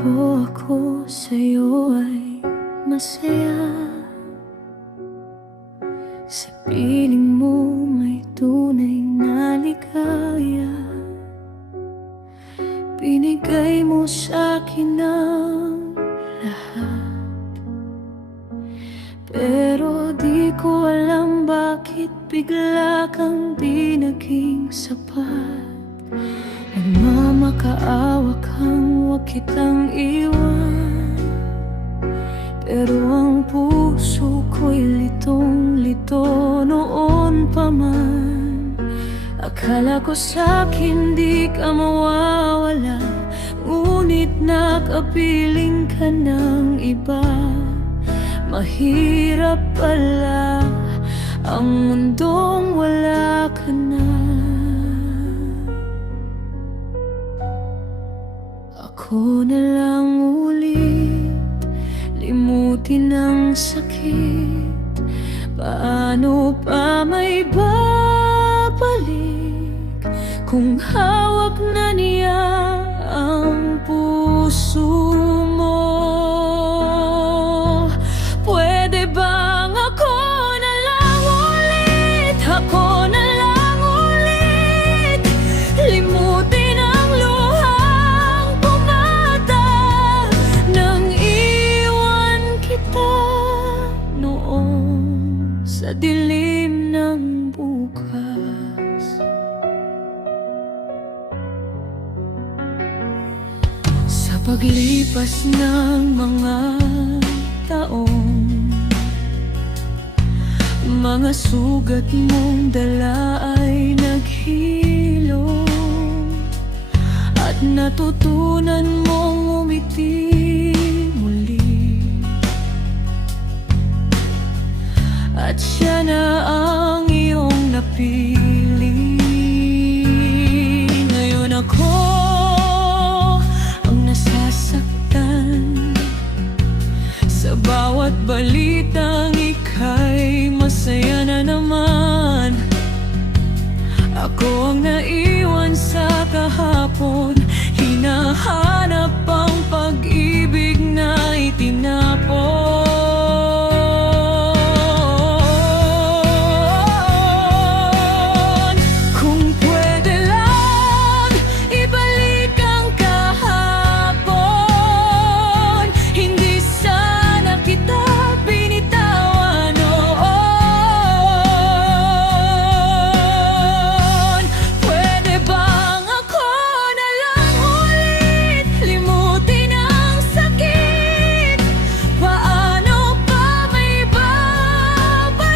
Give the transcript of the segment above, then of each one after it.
Ako sa'yo ay masaya. Sa piling mo may tunay na ligaya. Binigay mo sa'kin ang lahat, pero di ko alam bakit bigla kang di naging sapat. Nagmamakaawa kang huwag kitang iwan, pero ang puso ko'y litong-lito noon pa man. Akala ko sa'kin di ka mawawala, ngunit nakapiling ka ng iba. Mahirap pala ang mundong wala ka na. Ako na lang ulit, limutin ang sakit. Paano pa may babalik kung hawak na niya ang puso mo? Pwede bang ako na lang ulit, ako na lang ulit, limutin ang luhang pumatag nang iwan kita noon sa dilim ng bukas. Sa paglipas ng mga taon, mga sugat mong dala ay naghilo, at natutunan mong umiti muli. At siya na ang iyong napili. Ngayon ako ang nasasaktan sa bawat balitang ika'y masaya na naman. Ako ang naiwan sa kahapon, hinahanap ang pag-ibig na itinapon. Kung pwede lang ibalik ang kahapon, hindi sana kita binitawan noon. Pwede bang ako na lang ulit, limutin ang sakit? Paano pa may babalik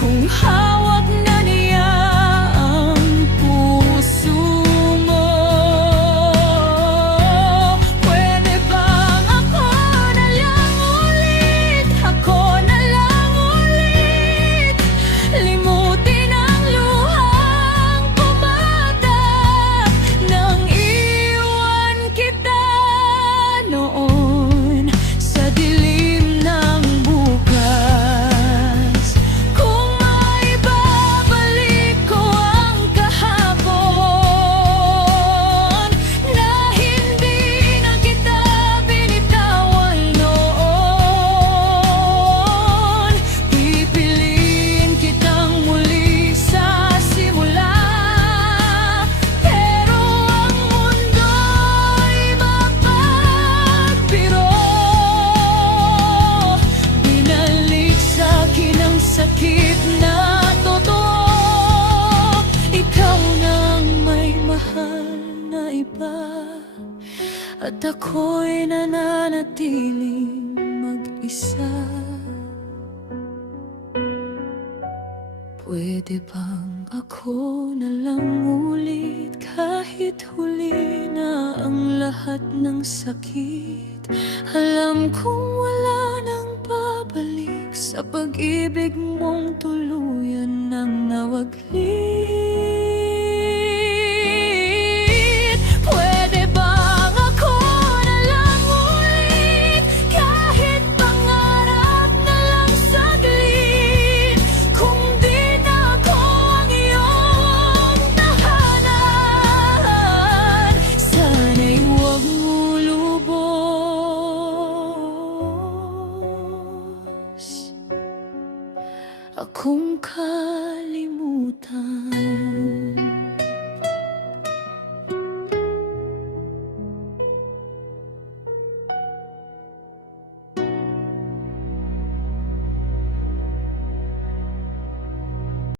kung hawak na niya ang puso mo? Pwede bang ako na lang ulit, ako na lang ulit, limutin ang luhang pumatag nang iwan kita noon sa dilim ng bukas. Kung maibabalik ko ang kahapon na hindi na kita binitawan noon, pipiliin kitang muli sa simula. Pero ang mundo'y mapagbiro, binalik sa'kin ang sakit na totoo. Ikaw nang may mahal na iba, at ako'y nananatiling mag-isa. Pwede bang ako na lang ulit, kahit huli na ang lahat ng sakit? Alam kong wala nang babalik sa pag-ibig mong tuluyan nang nawaglit. Pwede bang ako na lang ulit, kahit pangarap na lang saglit? Kung di na ako ang iyong tahanan, sana'y huwag mo akong kalimutan.